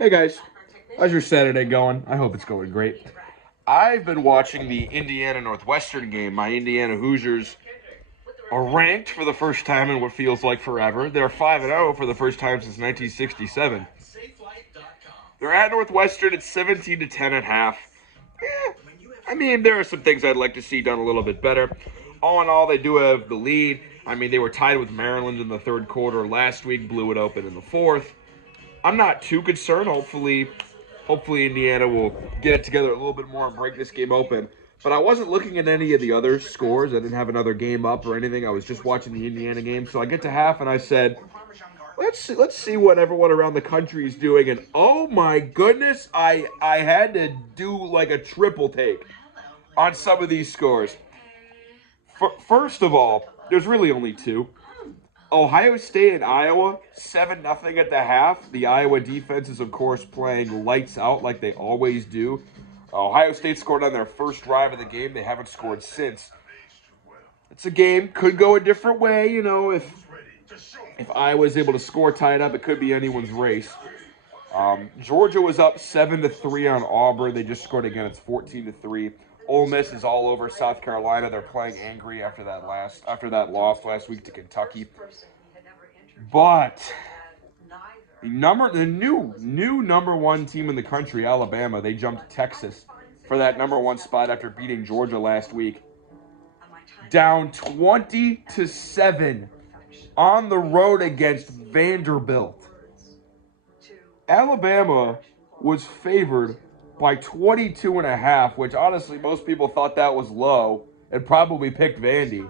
Hey guys, how's your Saturday going? I hope it's going great. I've been watching the Indiana Northwestern game. My Indiana Hoosiers are ranked for the first time in what feels like forever. They're 5-0 for the first time since 1967. They're at Northwestern. It's 17-10 at half. I mean, there are some things I'd like to see done a little bit better. All in all, they do have the lead. I mean, they were tied with Maryland in the third quarter last week, blew it open in the fourth. I'm not too concerned. Hopefully Indiana will get it together a little bit more and break this game open. But I wasn't looking at any of the other scores. I didn't have another game up or anything. I was just watching the Indiana game. So I get to half and I said, let's see what everyone around the country is doing. And oh my goodness, I had to do like a triple take on some of these scores. First of all, there's really only two. Ohio State and Iowa, 7-0 at the half. The Iowa defense is, of course, playing lights out like they always do. Ohio State scored on their first drive of the game. They haven't scored since. It's a game. Could go a different way, you know. If Iowa's able to score tied up, it could be anyone's race. Georgia was up 7-3 on Auburn. They just scored again. It's 14-3. Ole Miss is all over South Carolina. They're playing angry after that loss last week to Kentucky. But the new number one team in the country, Alabama, they jumped Texas for that number one spot after beating Georgia last week. Down 20-7 on the road against Vanderbilt. Alabama was favored by 22.5, which honestly most people thought that was low and probably picked Vandy.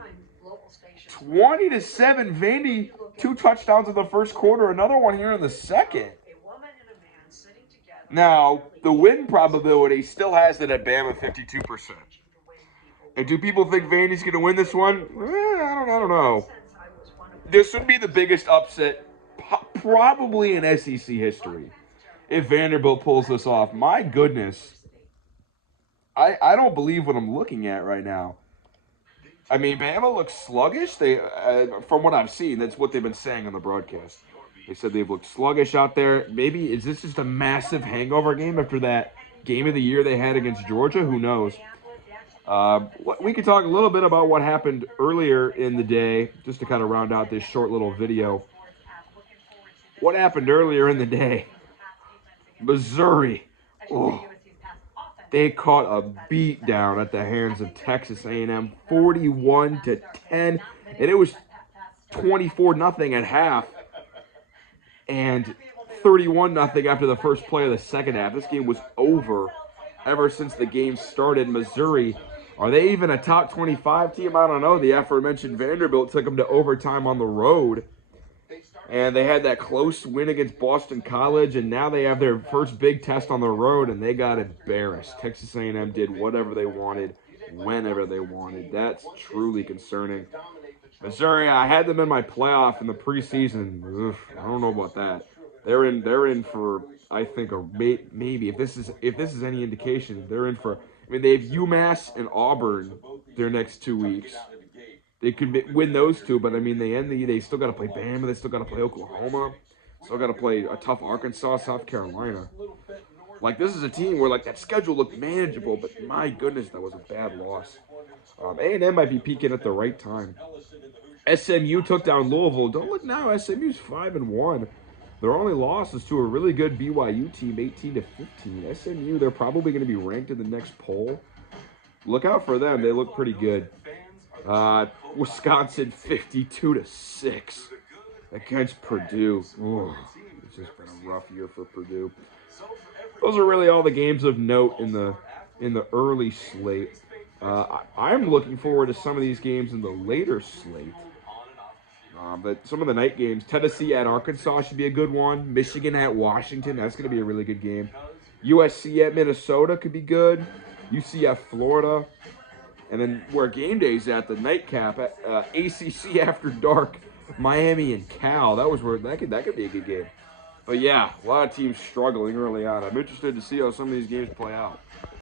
20-7, Vandy, 2 touchdowns in the first quarter, another one here in the second. Now, the win probability still has it at Bama 52%. And do people think Vandy's going to win this one? I don't know. This would be the biggest upset probably in SEC history if Vanderbilt pulls this off. My goodness. I don't believe what I'm looking at right now. I mean, Bama looks sluggish. From what I've seen, that's what they've been saying on the broadcast. They said they've looked sluggish out there. Maybe, is this just a massive hangover game after that game of the year they had against Georgia? Who knows? We could talk a little bit about what happened earlier in the day, just to kind of round out this short little video. What happened earlier in the day? Missouri. Oh, they caught a beat down at the hands of Texas A&M, 41-10, and it was 24-0 at half, and 31-0 after the first play of the second half. This game was over ever since the game started. Missouri, are they even a top 25 team? I don't know. The aforementioned Vanderbilt took them to overtime on the road. And they had that close win against Boston College, and now they have their first big test on the road, and they got embarrassed. Texas A&M did whatever they wanted, whenever they wanted. That's truly concerning. Missouri, I had them in my playoff in the preseason. Ugh, I don't know about that. They're in for, I think, maybe if this is any indication, they're in for. I mean, they have UMass and Auburn their next 2 weeks. They could win those two, but I mean, they still got to play Bama. They still got to play Oklahoma. Still got to play a tough Arkansas, South Carolina. Like, this is a team where, like, that schedule looked manageable, but my goodness, that was a bad loss. A&M might be peaking at the right time. SMU took down Louisville. Don't look now. SMU's 5-1. Their only loss is to a really good BYU team, 18-15. SMU, they're probably going to be ranked in the next poll. Look out for them. They look pretty good. Wisconsin 52-6 against Purdue. Ooh, it's just been a rough year for Purdue. Those are really all the games of note in the early slate. I'm looking forward to some of these games in the later slate. But some of the night games, Tennessee at Arkansas should be a good one. Michigan at Washington, that's going to be a really good game. USC at Minnesota could be good. UCF Florida. And then where game day's at, the nightcap, ACC After Dark, Miami and Cal. That could be a good game. But yeah, a lot of teams struggling early on. I'm interested to see how some of these games play out.